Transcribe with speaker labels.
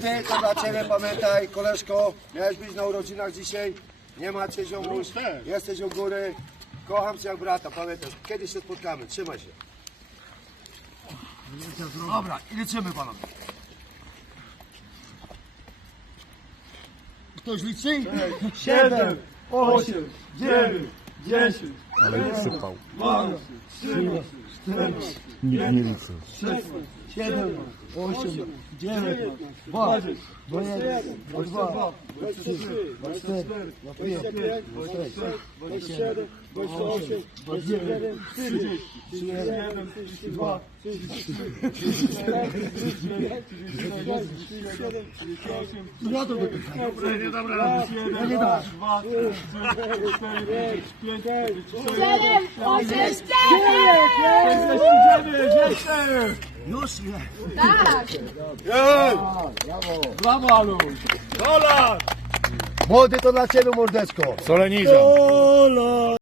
Speaker 1: Ty, to dla Ciebie pamiętaj, koleżko, miałeś być na urodzinach dzisiaj, nie ma Cię ziomuś, jesteś u góry, kocham Cię jak brata, pamiętaj, kiedyś się spotkamy, trzymaj się. Dobra, i liczymy panowie. Ktoś liczy?
Speaker 2: Siedem, osiem, dziewięć, dziesięć,
Speaker 3: Сыпал. Не
Speaker 2: верится. Четверо, восемь,
Speaker 3: девять, двадцать, двадцать
Speaker 2: два, двадцать четыре, двадцать пять, двадцать шесть, двадцать семь, двадцать восемь, двадцать девять, тридцать, тридцать два, тридцать пять, тридцать шесть, osiem, cztery.
Speaker 1: Już nie.
Speaker 4: Tak!
Speaker 2: Brawo, Aluś. Dolar.
Speaker 1: Młody to dla Ciebie mordeczko.
Speaker 3: Soleniza.